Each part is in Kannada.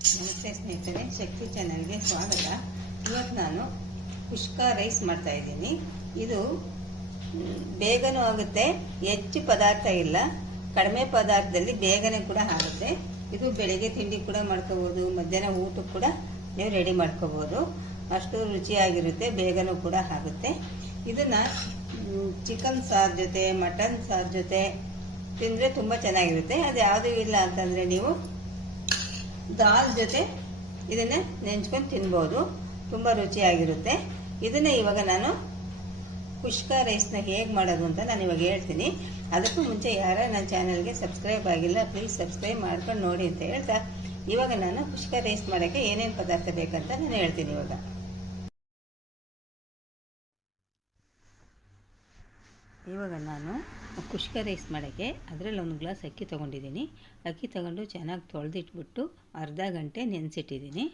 ನಮಸ್ತೆ ಸ್ನೇಹಿತರೆ, ಶಕ್ತಿ ಚಾನಲ್ಗೆ ಸ್ವಾಗತ. ಇವತ್ತು ನಾನು ಕುಷ್ಕ ರೈಸ್ ಮಾಡ್ತಾ ಇದ್ದೀನಿ. ಇದು ಬೇಗನೂ ಆಗುತ್ತೆ, ಹೆಚ್ಚು ಪದಾರ್ಥ ಇಲ್ಲ, ಕಡಿಮೆ ಪದಾರ್ಥದಲ್ಲಿ ಬೇಗನೆ ಕೂಡ ಆಗುತ್ತೆ. ಇದು ಬೆಳಿಗ್ಗೆ ತಿಂಡಿ ಕೂಡ ಮಾಡ್ಕೋಬೋದು, ಮಧ್ಯಾಹ್ನ ಊಟಕ್ಕೆ ಕೂಡ ನೀವು ರೆಡಿ ಮಾಡ್ಕೋಬೋದು. ಅಷ್ಟು ರುಚಿಯಾಗಿರುತ್ತೆ, ಬೇಗನೂ ಕೂಡ ಆಗುತ್ತೆ. ಇದನ್ನು ಚಿಕನ್ ಸಾರು ಜೊತೆ, ಮಟನ್ ಸಾರು ಜೊತೆ ತಿಂದರೆ ತುಂಬ ಚೆನ್ನಾಗಿರುತ್ತೆ. ಅದು ಯಾವುದೂ ಇಲ್ಲ ಅಂತಂದರೆ ನೀವು ದಾಲ್ ಜೊತೆ ಇದನ್ನು ನೆಂಚ್ಕೊಂಡು ತಿನ್ಬೋದು, ತುಂಬ ರುಚಿಯಾಗಿರುತ್ತೆ. ಇದನ್ನು ಇವಾಗ ನಾನು ಕುಷ್ಕ ರೈಸ್ನ ಹೇಗೆ ಮಾಡೋದು ಅಂತ ನಾನು ಇವಾಗ ಹೇಳ್ತೀನಿ. ಅದಕ್ಕೂ ಮುಂಚೆ ಯಾರ ನನ್ನ ಚಾನಲ್ಗೆ ಸಬ್ಸ್ಕ್ರೈಬ್ ಆಗಿಲ್ಲ, ಪ್ಲೀಸ್ ಸಬ್ಸ್ಕ್ರೈಬ್ ಮಾಡ್ಕೊಂಡು ನೋಡಿ ಅಂತ ಹೇಳ್ತಾ ಇವಾಗ ನಾನು ಕುಷ್ಕ ರೈಸ್ ಮಾಡೋಕ್ಕೆ ಏನೇನು ಪದಾರ್ಥ ಬೇಕಂತ ನಾನು ಹೇಳ್ತೀನಿ. ಇವಾಗ ನಾನು ಕುಷ್ಕ ರೈಸ್ ಮಾಡೋಕ್ಕೆ ಅದರಲ್ಲಿ ಒಂದು ಗ್ಲಾಸ್ ಅಕ್ಕಿ ತೊಗೊಂಡಿದ್ದೀನಿ. ಅಕ್ಕಿ ತೊಗೊಂಡು ಚೆನ್ನಾಗಿ ತೊಳೆದಿಟ್ಬಿಟ್ಟು ಅರ್ಧ ಗಂಟೆ ನೆನೆಸಿಟ್ಟಿದ್ದೀನಿ.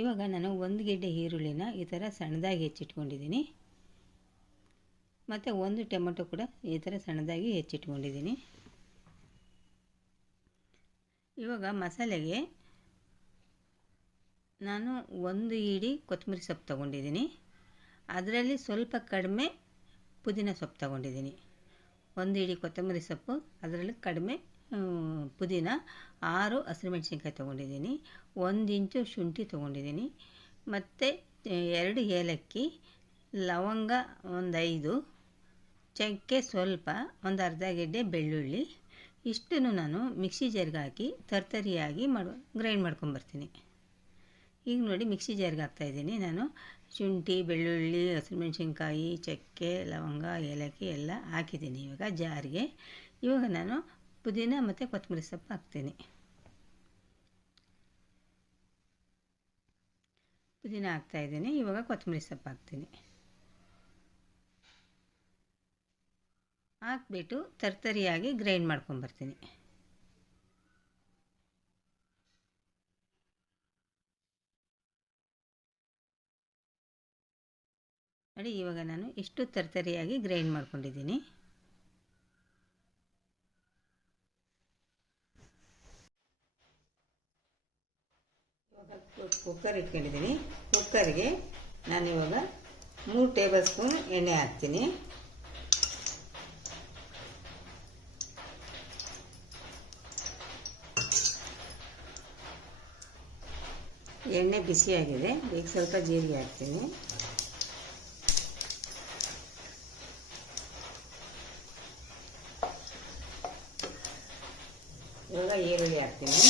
ಇವಾಗ ನಾನು ಒಂದು ಗೆಡ್ಡೆ ಈರುಳ್ಳಿನ ಈ ಥರ ಸಣ್ಣದಾಗಿ ಹೆಚ್ಚಿಟ್ಕೊಂಡಿದ್ದೀನಿ, ಮತ್ತು ಒಂದು ಟೊಮೆಟೊ ಕೂಡ ಈ ಥರ ಸಣ್ಣದಾಗಿ ಹೆಚ್ಚಿಟ್ಕೊಂಡಿದ್ದೀನಿ. ಇವಾಗ ಮಸಾಲೆಗೆ ನಾನು ಒಂದು ಹಿಡಿ ಕೊತ್ತಂಬರಿ ಸೊಪ್ಪು ತೊಗೊಂಡಿದ್ದೀನಿ, ಅದರಲ್ಲಿ ಸ್ವಲ್ಪ ಕಡಿಮೆ ಪುದೀನ ಸೊಪ್ಪು ತೊಗೊಂಡಿದ್ದೀನಿ. ಒಂದು ಹಿಡಿ ಕೊತ್ತಂಬರಿ ಸೊಪ್ಪು, ಅದರಲ್ಲಿ ಕಡಿಮೆ ಪುದೀನ, 6 ಹಸಿರುಮೆಣಸಿನ್ಕಾಯಿ ತೊಗೊಂಡಿದ್ದೀನಿ, 1 ಇಂಚು ಶುಂಠಿ ತೊಗೊಂಡಿದ್ದೀನಿ, ಮತ್ತು 2 ಏಲಕ್ಕಿ, ಲವಂಗ ಒಂದು 5, ಚಕ್ಕೆ ಸ್ವಲ್ಪ, ಒಂದು ಅರ್ಧ ಗೆಡ್ಡೆ ಬೆಳ್ಳುಳ್ಳಿ. ಇಷ್ಟನ್ನು ನಾನು ಮಿಕ್ಸಿ ಜಾರ್ಗೆ ಹಾಕಿ ತರ್ತರಿಯಾಗಿ ಗ್ರೈಂಡ್ ಮಾಡ್ಕೊಂಬರ್ತೀನಿ. ಈಗ ನೋಡಿ ಮಿಕ್ಸಿ ಜಾರ್ಗೆ ಹಾಕ್ತಾಯಿದ್ದೀನಿ. ನಾನು ಶುಂಠಿ, ಬೆಳ್ಳುಳ್ಳಿ, ಹಸಿರುಮೆಣಸಿನ್ಕಾಯಿ, ಚಕ್ಕೆ, ಲವಂಗ, ಏಲಕ್ಕಿ ಎಲ್ಲ ಹಾಕಿದ್ದೀನಿ ಇವಾಗ ಜಾರಿಗೆ. ಇವಾಗ ನಾನು ಪುದೀನ ಮತ್ತು ಕೊತ್ತಂಬರಿ ಸೊಪ್ಪು ಹಾಕ್ತೀನಿ. ಪುದೀನ ಹಾಕ್ತಾಯಿದ್ದೀನಿ, ಇವಾಗ ಕೊತ್ತಂಬರಿ ಸೊಪ್ಪು ಹಾಕ್ತೀನಿ. ಹಾಕ್ಬಿಟ್ಟು ತರ್ತರಿಯಾಗಿ ಗ್ರೈಂಡ್ ಮಾಡ್ಕೊಂಬರ್ತೀನಿ. ನೋಡಿ, ಇವಾಗ ನಾನು ಇಷ್ಟು ತರ್ತರಿಯಾಗಿ ಗ್ರೈಂಡ್ ಮಾಡ್ಕೊಂಡಿದ್ದೀನಿ. ಇವಾಗ ಕುಕ್ಕರ್ ಇಟ್ಕೊಂಡಿದ್ದೀನಿ. ಕುಕ್ಕರ್ಗೆ ನಾನಿವಾಗ 3 ಟೇಬಲ್ ಸ್ಪೂನ್ ಎಣ್ಣೆ ಹಾಕ್ತೀನಿ. ಎಣ್ಣೆ ಬಿಸಿಯಾಗಿದೆ, ಈಗ ಸ್ವಲ್ಪ ಜೀರಿಗೆ ಹಾಕ್ತೀನಿ. ಇವಾಗ ಈರುಳ್ಳಿ ಹಾಕ್ತೀನಿ.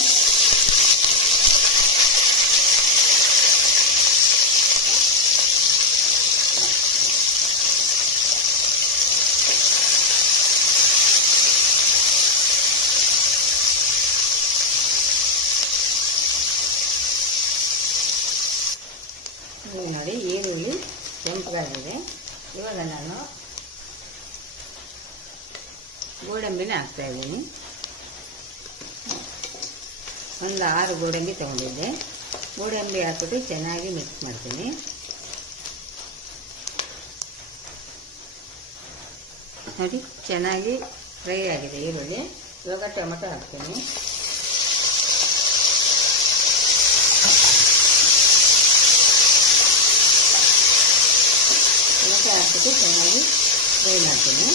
ನೋಡಿ, ಈರುಳ್ಳಿ ಕೆಂಪಗಾಗಿದೆ. ಇವಾಗ ನಾನು ಗೋಡಂಬಿನ ಹಾಕ್ತಾಯಿದ್ದೀನಿ. ಒಂದು 6 ಗೋಡಂಬಿ ತೊಗೊಂಡಿದ್ದೆ. ಗೋಡಂಬಿ ಹಾಕ್ಬಿಟ್ಟು ಚೆನ್ನಾಗಿ ಮಿಕ್ಸ್ ಮಾಡ್ತೀನಿ. ನೋಡಿ, ಚೆನ್ನಾಗಿ ಫ್ರೈ ಆಗಿದೆ ಈರುಳ್ಳಿ. ಇವಾಗ ಟೊಮೆಟೊ ಹಾಕ್ತೀನಿ. ಟೊಮೆಟೊ ಹಾಕ್ಬಿಟ್ಟು ಚೆನ್ನಾಗಿ ಫ್ರೈ ಮಾಡ್ತೀನಿ.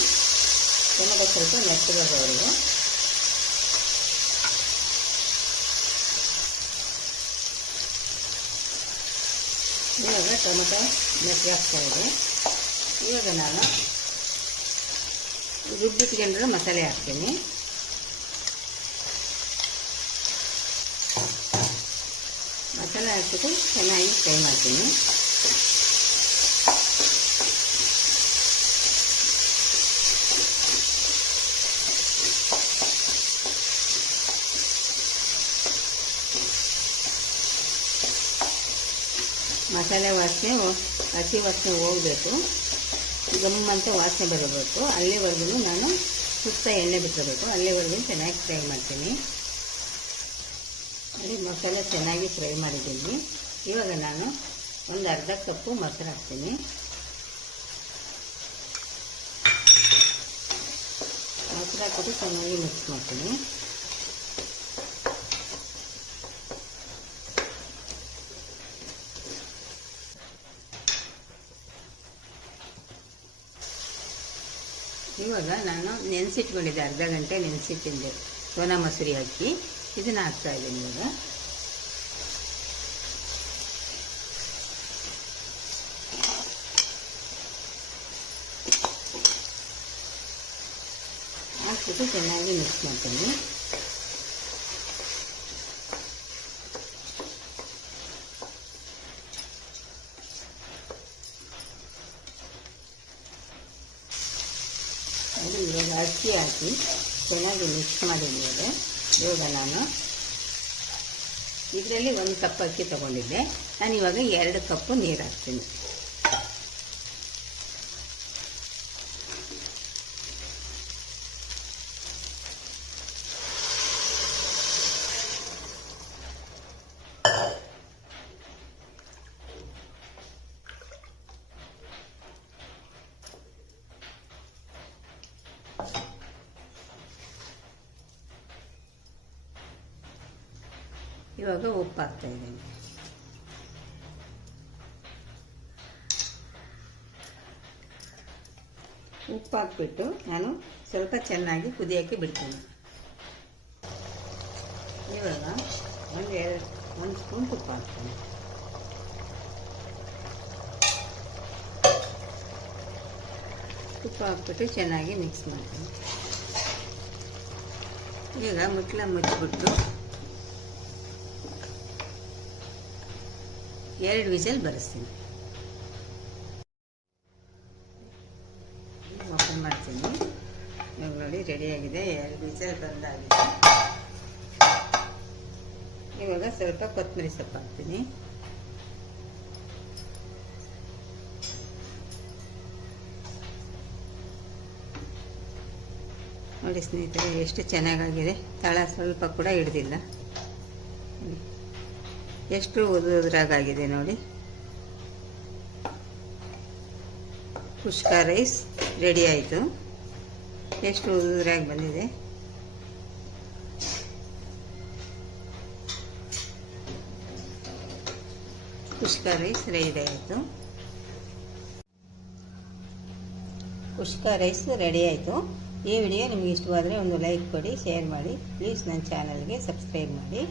ಟೊಮೆಟೊ ಸ್ವಲ್ಪ ಮೆತ್ತಗಾಗೋವರೆಗೆ. ಇವಾಗ ಟೊಮೆಟೊ ಮೆತ್ತಗಾಗ್ತಾ ಇದೆ. ಇವಾಗ ನಾನು ರುಬ್ಬಿಟ್ಕೊಂಡಿರೋ ಮಸಾಲೆ ಹಾಕ್ತೀನಿ. ಮಸಾಲೆ ಹಾಕ್ಬಿಟ್ಟು ಚೆನ್ನಾಗಿ ಫ್ರೈ ಮಾಡ್ತೀನಿ. ಮಸಾಲೆ ವಾಸನೆ, ಹಸಿ ವಾಸನೆ ಹೋಗಬೇಕು, ಗಮ್ಮಂತ ವಾಸನೆ ಬರಬೇಕು. ಅಲ್ಲಿವರೆಗೂ ನಾನು ಸುತ್ತ ಎಣ್ಣೆ ಬಿಟ್ಟಿರಬೇಕು, ಅಲ್ಲಿವರೆಗೂ ಚೆನ್ನಾಗಿ ಫ್ರೈ ಮಾಡ್ತೀನಿ. ನೋಡಿ, ಮಸಾಲೆ ಚೆನ್ನಾಗಿ ಫ್ರೈ ಮಾಡಿದ್ದೀನಿ. ಇವಾಗ ನಾನು ಒಂದು ಅರ್ಧ ಕಪ್ಪು ಮೊಸರು ಹಾಕ್ತೀನಿ. ಮೊಸರು ಹಾಕಿಬಿಟ್ಟು ಚೆನ್ನಾಗಿ ಮಿಕ್ಸ್ ಮಾಡ್ತೀನಿ. ಇವಾಗ ನಾನು ನೆನೆಸಿಟ್ಕೊಂಡಿದ್ದೆ, ಅರ್ಧ ಗಂಟೆ ನೆನೆಸಿಟ್ಟಿದ್ದೆ ಸೋನಾ ಮಸೂರಿ ಹಾಕಿ. ಇದನ್ನು ಹಾಕ್ತಾಯಿದ್ದೀನಿ ಇವಾಗ. ಹಾಕ್ಬಿಟ್ಟು ಚೆನ್ನಾಗಿ ಮಿಕ್ಸ್ ಮಾಡ್ತೀನಿ. ಅದು ಇವಾಗ ಅಕ್ಕಿ ಹಾಕಿ ಚೆನ್ನಾಗಿ ಮಿಕ್ಸ್ ಮಾಡಿದ್ಮೇಲೆ ಇವಾಗ ನಾನು ಇದರಲ್ಲಿ 1 ಕಪ್ ಅಕ್ಕಿ ತೊಗೊಂಡಿದ್ದೆ. ನಾನು ಇವಾಗ 2 ಕಪ್ಪು ನೀರು ಹಾಕ್ತೀನಿ. ಇವಾಗ ಉಪ್ಪು ಹಾಕ್ತಾಯಿದ್ದೀನಿ. ಉಪ್ಪು ಹಾಕ್ಬಿಟ್ಟು ನಾನು ಸ್ವಲ್ಪ ಚೆನ್ನಾಗಿ ಕುದಿಯೋಕ್ಕೆ ಬಿಡ್ತೀನಿ. ಇವಾಗ ಒಂದು ಸ್ಪೂನ್ ತುಪ್ಪ ಹಾಕ್ತೀನಿ. ತುಪ್ಪ ಹಾಕ್ಬಿಟ್ಟು ಚೆನ್ನಾಗಿ ಮಿಕ್ಸ್ ಮಾಡ್ತೀನಿ. ಈಗ ಮುಚ್ಚಿಬಿಟ್ಟು 2 ವಿಷಲ್ ಬರೆಸ್ತೀನಿ. ಓಪನ್ ಮಾಡ್ತೀನಿ. ಇವಾಗ ನೋಡಿ ರೆಡಿಯಾಗಿದೆ. 2 ವಿಷಲ್ ಬಂದಾಗಿದೆ. ಇವಾಗ ಸ್ವಲ್ಪ ಕೊತ್ತಂಬರಿ ಸೊಪ್ಪು ಹಾಕ್ತೀನಿ. ನೋಡಿ ಸ್ನೇಹಿತರೆ, ಎಷ್ಟು ಚೆನ್ನಾಗಾಗಿದೆ. ತಳ ಸ್ವಲ್ಪ ಕೂಡ ಹಿಡ್ದಿಲ್ಲ. ಎಷ್ಟು ಉದುರಾಗಿದೆ ನೋಡಿ. ಕುಷ್ಕ ರೈಸ್ ರೆಡಿ ಆಯಿತು. ಎಷ್ಟು ಉದುರಾಗಿ ಬಂದಿದೆ. ಕುಷ್ಕ ರೈಸ್ ರೆಡಿ ಆಯಿತು. ಕುಷ್ಕ ರೈಸ್ ರೆಡಿ ಆಯಿತು. ಈ ವಿಡಿಯೋ ನಿಮಗೆ ಇಷ್ಟವಾದರೆ ಒಂದು ಲೈಕ್ ಕೊಡಿ, ಶೇರ್ ಮಾಡಿ. ಪ್ಲೀಸ್ ನನ್ನ ಚಾನಲ್ಗೆ ಸಬ್ಸ್ಕ್ರೈಬ್ ಮಾಡಿ.